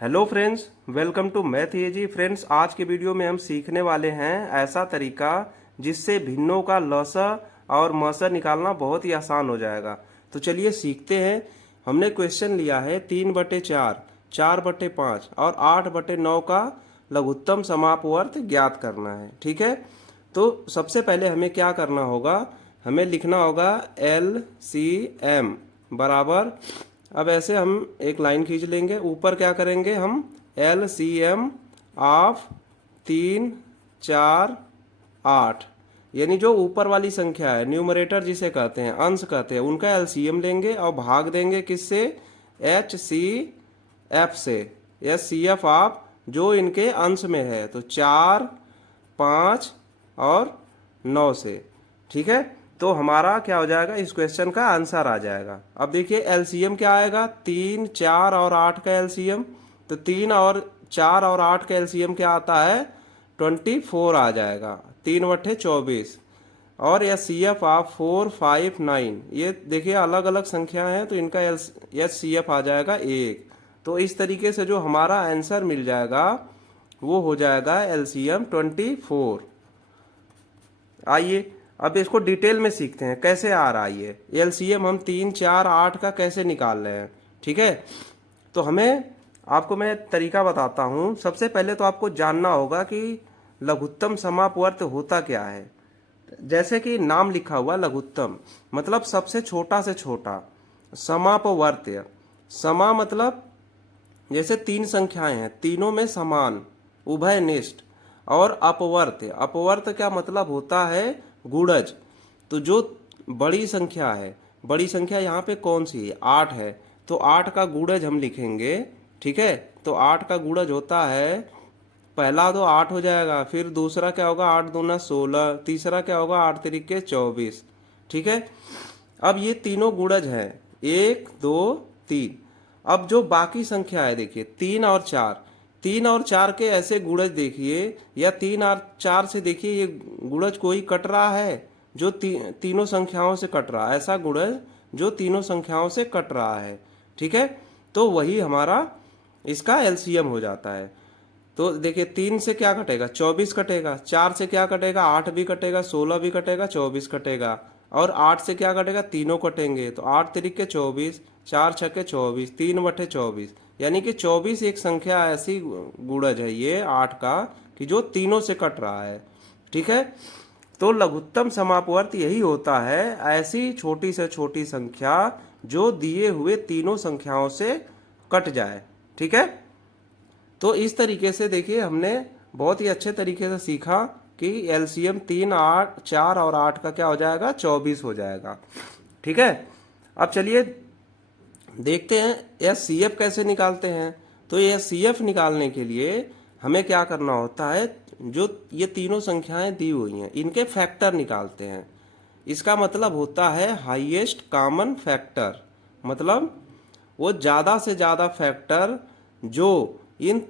Hello friends, welcome to math AG. Friends, आज के video में हम सीखने वाले हैं ऐसा तरीका जिससे भिन्नों का लसा और मसा निकालना बहुत ही आसान हो जाएगा। तो चलिए सीखते हैं। हमने क्वेश्चन लिया है 3/4, 4/5 और 8/9 का लघुत्तम समापवर्त ज्ञात करना है। ठीक है, तो सबसे पहले हमें क्या करना होगा, हमें लिखना होगा LCM बराबर। अब ऐसे हम एक लाइन खींच लेंगे, ऊपर क्या करेंगे हम LCM ऑफ 3, 4, 8, यानी जो ऊपर वाली संख्या है, न्यूमरेटर जिसे कहते हैं, अंश कहते हैं, उनका LCM लेंगे और भाग देंगे किससे, HCF से, HCF ऑफ जो इनके अंश में है, तो 4, 5 और 9 से। ठीक है, तो हमारा क्या हो जाएगा, इस क्वेश्चन का आंसर आ जाएगा। अब देखिए एलसीएम क्या आएगा, 3, 4 और 8 का एलसीएम, तो 3 और 4 और 8 का एलसीएम क्या आता है, 24 आ जाएगा, 3/24। और यह CF ऑफ 4, 5, 9, ये देखिए अलग अलग संख्या है, तो इनका CF आ जाएगा 1। तो इस तरीके से जो हमारा आंसर मिल जाएगा वो हो जाएगा LCM 24। आइए अब इसको डिटेल में सीखते हैं कैसे आ रहा है ये एलसीएम। हम 3, 4, 8 का कैसे निकाल रहे हैं। ठीक है, तो आपको मैं तरीका बताता हूँ। सबसे पहले तो आपको जानना होगा कि लघुत्तम समापवर्त होता क्या है। जैसे कि नाम लिखा हुआ लघुत्तम मतलब सबसे छोटा से छोटा, समापवर्त समा मतलब जैसे 3 संख्याएं हैं, तीनों में समान, उभयनिष्ठ। और अपवर्त, अपवर्त क्या मतलब होता है, गुणज। तो जो बड़ी संख्या है, बड़ी संख्या यहाँ पे कौन सी है, 8 है, तो 8 का गुणज हम लिखेंगे। ठीक है, तो 8 का गुणज होता है, पहला तो 8 हो जाएगा, फिर दूसरा क्या होगा, 8 दूना 16, तीसरा क्या होगा, 8 तिरिके 24। ठीक है, अब ये तीनों गुणज हैं, 1, 2, 3। अब जो बाकी संख्या है देखिए 3 और 4, 3 और 4 के ऐसे गुणज देखिए, या 3 और 4 से देखिए ये गुणज कोई कट रहा है जो तीनों संख्याओं से कट रहा है, ऐसा गुणज जो तीनों संख्याओं से कट रहा है। ठीक है, तो वही हमारा इसका एलसीएम हो जाता है। तो देखिए 3 से क्या कटेगा, 24 कटेगा, 4 से क्या कटेगा, 8 भी कटेगा, 16 भी कटेगा, 24 कटेगा, और 8 से क्या कटेगा, तीनों कटेंगे, तो 8 तिरिके 24, 4 छक्के 24, 3/24, यानी कि 24 एक संख्या ऐसी गुणज है ये 8 का कि जो तीनों से कट रहा है। ठीक है, तो लघुत्तम समापवर्त यही होता है, ऐसी छोटी से छोटी संख्या जो दिए हुए तीनों संख्याओं से कट जाए। ठीक है, तो इस तरीके से देखिए हमने बहुत ही अच्छे तरीके से सीखा कि एलसीएम 3, 8, 4 और 8 का क्या हो जाएगा, 24 हो जाएगा। ठीक है, अब चलिए देखते हैं एचसीएफ कैसे निकालते हैं। तो एचसीएफ निकालने के लिए हमें क्या करना होता है, जो ये तीनों संख्याएं दी हुई हैं इनके फैक्टर निकालते हैं। इसका मतलब होता है हाईएस्ट कॉमन फैक्टर, मतलब वो ज़्यादा से ज़्यादा फैक्टर जो इन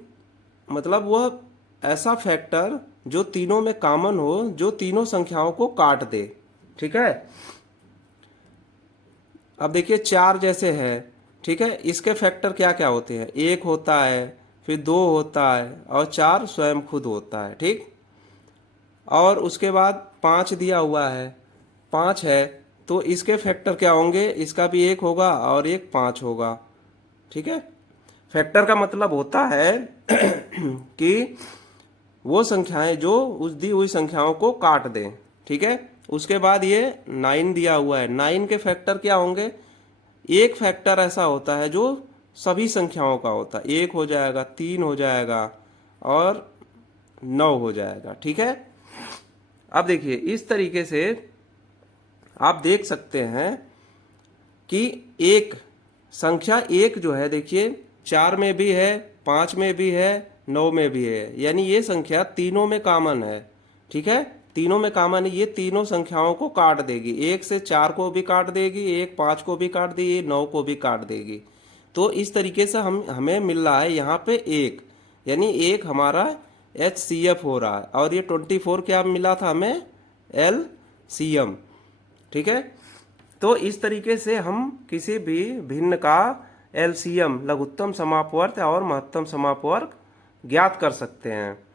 मतलब वह ऐसा फैक्टर जो तीनों में कॉमन हो, जो तीनों संख्याओं को काट दे। ठीक है, अब देखिए 4 जैसे है, ठीक है, इसके फैक्टर क्या क्या होते हैं, 1 होता है, फिर 2 होता है, और 4 स्वयं खुद होता है। ठीक, और उसके बाद 5 दिया हुआ है, 5 है, तो इसके फैक्टर क्या होंगे, इसका भी 1 होगा और एक 5 होगा। ठीक है, फैक्टर का मतलब होता है कि वो संख्याएं जो उस दी हुई संख्याओं को काट दें। ठीक है, उसके बाद ये 9 दिया हुआ है, 9 के फैक्टर क्या होंगे, एक फैक्टर ऐसा होता है जो सभी संख्याओं का होता है, 1 हो जाएगा, 3 हो जाएगा और 9 हो जाएगा। ठीक है, अब देखिए इस तरीके से आप देख सकते हैं कि एक संख्या 1 जो है, देखिए 4 में भी है, 5 में भी है, 9 में भी है, यानी ये संख्या तीनों में कॉमन है। ठीक है, तीनों में कॉमन है, ये तीनों संख्याओं को काट देगी, 1 से 4 को भी काट देगी, 1 5 को भी काट देगी, 9 को भी काट देगी। तो इस तरीके से हमें मिल रहा है यहाँ पे 1, यानी 1 हमारा HCF हो रहा है, और ये 24 क्या मिला था हमें, LCM। ठीक है, तो इस तरीके से हम किसी भी भिन्न का एलसीएम लघुत्तम समापवर्त और महत्तम समापवर्ग ज्ञात कर सकते हैं।